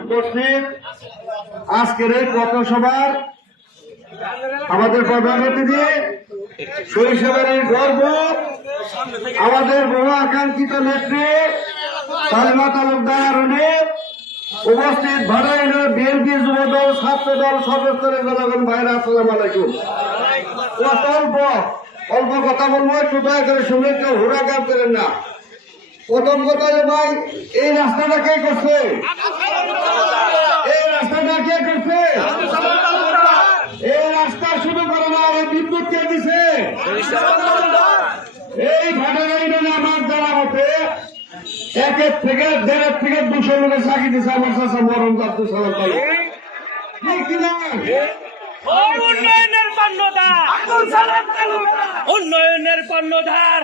উপস্থিত আজকের এই পথসভার আমাদের প্রধান অতিথি শৈশবের এই গর্ব, আমাদের বহু আকাঙ্ক্ষিত নেত্রী, সালমা তালুকদার উপস্থিত ভাড়াইল বিএনপি যুব দল ছাত্র দল সর্বস্তরের জনগণ, ভাইরা, আসসালাম আলাইকুম। অল্প অল্প কথা বলব, একটু দয়া করে শুনে কেউ হুড়া কাম করেন না। প্রথম কথা যে ভাই, এই রাস্তাটা কে করছে? এই রাস্তাটা কে করছে? এই রাস্তা শুরু করে না, এই বিদ্যুৎ কে দিছে? এই ঘটনাটা আমার জানা মতে, একের থেকে দেড়ের থেকে দুশো লোকের চাকরি দিছে, আমার চাষা মরম যাত্রী ঠিক উন্নয়নের কর্ণধার উন্নয়নের কর্ণধার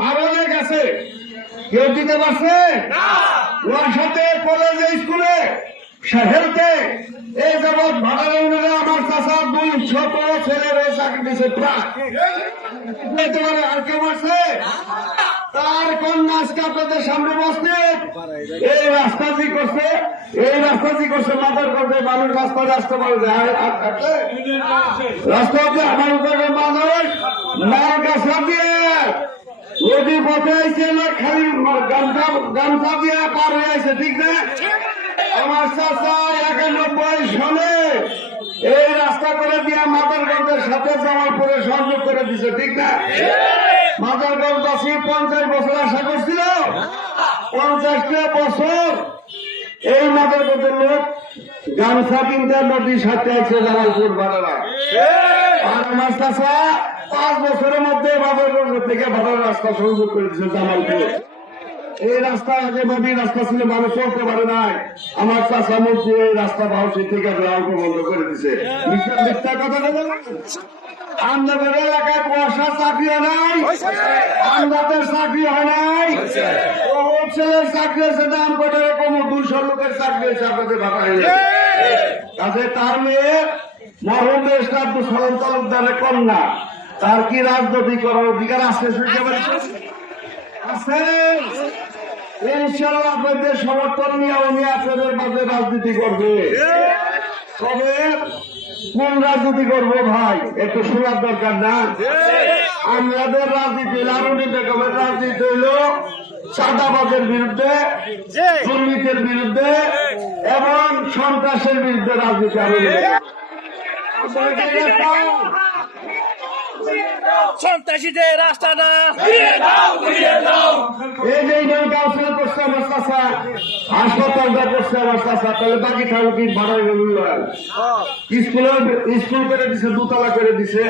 আর অনেক আছে কেউ দিতে পারছে? ওর সাথে কলেজে স্কুলে। হেলতে এই যাবৎ ভাড়া ইউনিয়নে আমার চাষার দুই ছোট ছেলের এই চাকরি দিছে প্রায়। আর কেউ আছে তার কন্যা আজকে আপনাদের সামনে বসতে এই রাস্তা কি করছে এই রাস্তা কি করছে মাথার করছে মানুষ রাস্তা রাস্তা পারে আর- আর- আর- রাস্তা হচ্ছে আমার উপরে মানুষ মার গাছা দিয়ে নদী পথে আইছে না, খালি গামছা গামছা দিয়ে পার হয়ে আছে, ঠিক না? আমার চাষা একানব্বই সালে এই রাস্তা করে দিয়ে মাদারগঞ্জের সাথে জামালপুরে সংযোগ করে দিছে, ঠিক না? মাদারগঞ্জবাসী পঞ্চাশ বছর আশা করছিল, পঞ্চাশটা বছর এই মাদারগঞ্জের লোক গামছা কিনতে নদীর সাথে আছে জামালপুর বাড়ারা আর আমার চাষা পাঁচ বছরের মধ্যে থেকে ভাড়ার রাস্তা সংযোগ করে দিচ্ছে জামালপুর। এই রাস্তা আগে নদী রাস্তা ছিল, মানুষ চলতে পারে নাই। আমার চাষা মন্ত্রী এই রাস্তা বাউসি থেকে গ্রামকে বন্ধ করে দিছে মিথ্যা কথা আমাদের এলাকায় বর্ষা চাকরি নাই। আমাদের চাকরি হয় নাই। ছেলের চাকরি আছে দাম করে এরকম দুশো লোকের চাকরি আছে আপনাদের ভাড়া কাজে তার মেয়ে মরহুম আব্দুল সালাম তালুকদারের কন্যা। তার কি রাজনৈতিক করার অধিকার আছে ইনশাল্লাহ আপনাদের সমর্থন নিয়ে উনি আপনাদের মাঝে রাজনীতি করবে। তবে কোন রাজনীতি করব ভাই? একটু শোনার দরকার না? আমাদের রাজনীতি লালুনি বেগমের রাজনীতি হইল চাঁদাবাজের বিরুদ্ধে দুর্নীতির বিরুদ্ধে এবং সন্ত্রাসের বিরুদ্ধে রাজনীতি আমি সন্ত্রাসীদের রাস্তা না। এই যে ইউনিয়ন কাউন্সিল করছে আমার চাষা হাসপাতালটা করছে আমার চাষা তাহলে বাকি থাকবে কি ভাড়া স্কুলে স্কুল করে দিছে দুতলা করে দিছে।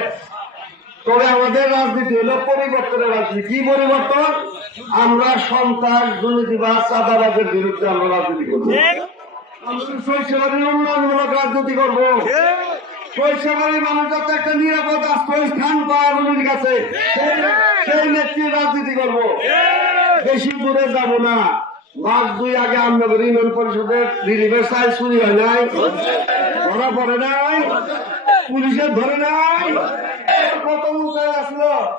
তবে আমাদের রাজনীতি হলো পরিবর্তনের রাজনীতি। কি পরিবর্তন? আমরা সন্ত্রাস দুর্নীতিবাদ চাঁদাবাজের বিরুদ্ধে আমরা রাজনীতি করব। উন্নয়নমূলক রাজনীতি করব। একটা নিরাপদ আশ্রয়স্থান পায় আমাদের কাছে সেই- সেই নেত্রী রাজনীতি করব। বেশি দূরে যাব না। মাস দুই আগে ইউনিয়ন পরিষদের রিলিফের সাইজ চুরি হয় নাই। ধরা পড়ে নাই। পুলিশের ধরে নাই। কত উপায় আসলো।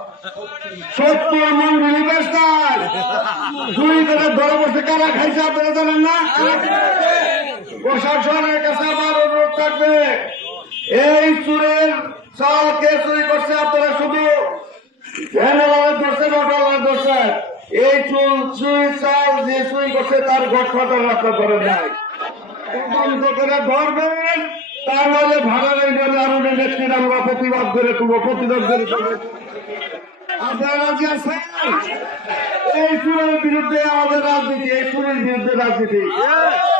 সত্তর মন রিলিফের সাইজ চুরি করে ধরে বসে কারা খাইছে আপনারা জানেন না? প্রশাসনের কাছে আমার অনুরোধ থাকবে। এই চুরের চাল কে চুরি করছে আপনারা শুধু? এই চুল চুরি চাল যে চুরি করছে তার ঘট ফাটার রাস্তা করে নাই। নাহলে ভাড়া আমরা প্রতিবাদ করে প্রতিবাদ বিরুদ্ধে আমাদের রাজনীতি, এই চুরের বিরুদ্ধে রাজনীতি।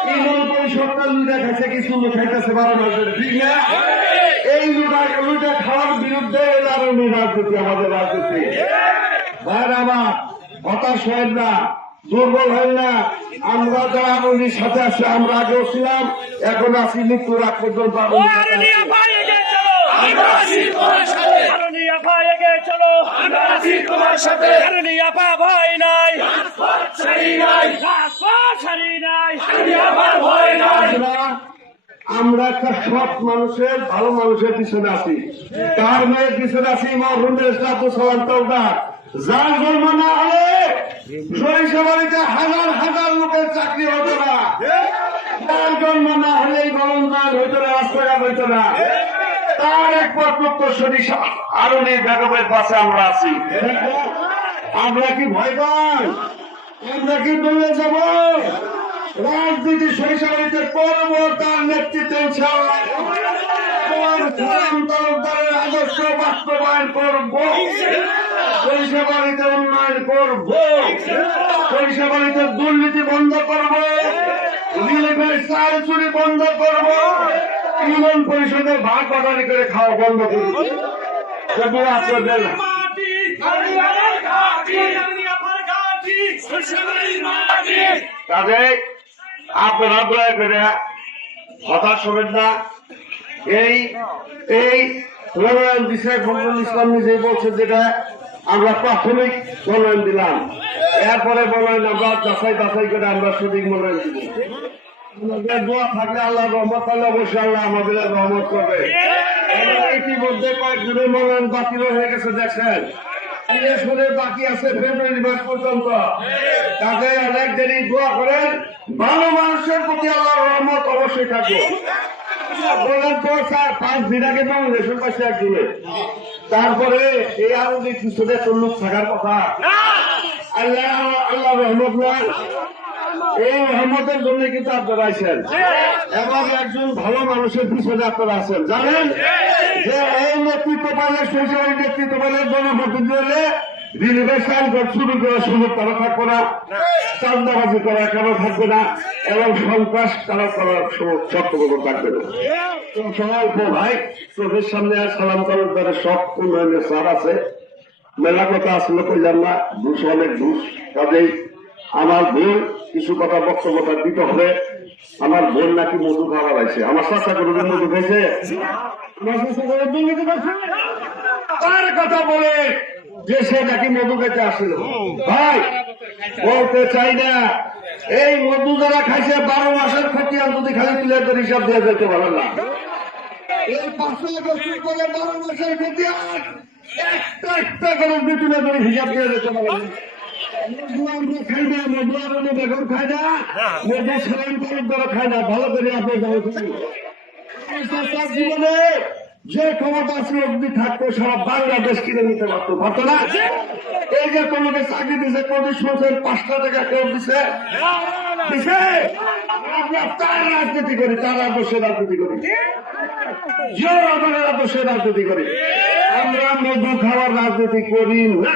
ইউনিয়ন পরিষদটা লুটা খাইছে কিছু লোক খাইতেছে বারো মাসের ঠিক না? এই লুটা লুটা খাওয়ার বিরুদ্ধে এলারণী রাজনীতি আমাদের রাজনীতি। ভাইর আমার হতাশ হয় না দুর্বল হয় না। আমরা যারা আনন্দির সাথে আছি আমরা আগেও ছিলাম এখন আছি মৃত্যুর আগ পর্যন্ত আছি। চলো। তোমার সাথে। আরুনি আপা আমরা একটা সৎ মানুষের ভালো মানুষের পিছনে আছি। তার মেয়ের পিছনে আছি মরহুমের সালাম যার জন্ম না হলে সরিষাবাড়িতে হাজার হাজার লোকের চাকরি হতো না। তার জন্ম না হলে এই গরমদান হইতো না রাস্তাঘাট হইতো না। তার একমাত্র উত্তরসূরি আরণি বেগমের পাশে আমরা আছি। আমরা কি ভয় পাই? আমরা কি দলে যাব? রাজনীতি সরিষাবাড়িতে করব তার নেতৃত্বে আদর্শ বাস্তবায়ন করব? সরিষাবাড়িতে উন্নয়ন করব? সরিষাবাড়িতে দুর্নীতি বন্ধ করব? রিলিফের চাল চুরি বন্ধ করব? ইউনিয়ন পরিষদের ভাগ বাটারি করে খাওয়া বন্ধ করব। আপনাদের কাজে আপনারা দয়া করে হতাশ হবেন না। এই এই ইসলাম নিজে বলছে যেটা আমরা প্রাথমিক মনোনয়ন দিলাম। এরপরে মনোনয়ন আমরা যাচাই বাছাই করে আমরা সঠিক মনোনয়ন দিব। দোয়া থাকলে আল্লাহ রহমত, তাহলে অবশ্যই আল্লাহ আমাদের রহমত করবে। ইতিমধ্যে কয়েকজনের মনোনয়ন বাতিল হয়ে গেছে দেখছেন বাকি আছে ফেব্রুয়ারি মাস পর্যন্ত। তাতে অনেক দেরি দোয়া করেন, ভালো মানুষের প্রতি আল্লাহ রহমত অবশ্যই থাকবে। বলেন তো, স্যার, পাঁচ দিন আগে পাইছে একজনে। তারপরে এই আরও যে কিছু দেশের লোক থাকার কথা। আল্লাহ আল্লাহ রহমত এই রহমতের জন্য কিন্তু আপনারা আছেন এবং একজন ভালো মানুষের পিছনে আপনারা আছেন। জানেন? এই নেতৃত্ব পাইলে শৈশবের নেতৃত্ব শুরু তারা থাকবে না। চান্দাবাজি করা কেন থাকবে না? এবং সন্ত্রাস তারা করার সত্যগত থাকবে না? সবাই ভাই সামনে সালাম সব উন্নয়নের সার আছে, মেলা কথা আসলে কইলাম না, ঘুষ অনেক ঘুষ। কাজেই আমার বোন, কিছু কথা বক্তব্যটা দিতে হবে। আমার বোন নাকি মধু খাবার আছে আমার চাষা করে মধু খাইছে? তার কথা বলে যে সে নাকি মধু খেতে আসছিল ভাই বলতে চাই না। এই মধু যারা খাইছে বারো মাসের যদি খালি তুলে করে হিসাব দিয়ে যেতে পারে না। এই পাঁচশো বছর করে বারো মাসের খতিয়ান একটা একটা করে তুলে করে হিসাব দিয়ে যেতে পারে না খাই না বেগম খায় না। সালাম ভালো করে আপনি। তার জীবনে যে ক্ষমতা অব্দি থাকতো সারা বাংলাদেশ কিনে নিতে পারতো। না এই যে তোমাকে চাকরি দিছে, পঁচিশ বছর পাঁচটা টাকা কেউ দিছে। তার রাজনীতি করি, তার রাজনীতি করি। আমরা মধু খাওয়ার রাজনীতি করি না।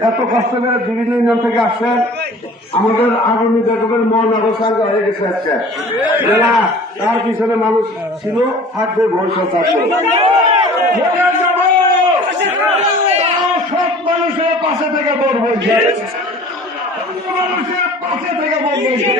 এত কষ্ট করে বিভিন্ন ইউনিয়ন থেকে আসছেন আমাদের আগামী দেখবেন মন অবস্থান হয়ে গেছে আজকে। না তার পিছনে মানুষ ছিল, থাকবে ভরসা থাকবে পাশে থেকে বলছে মানুষের পাশে থেকে বলছে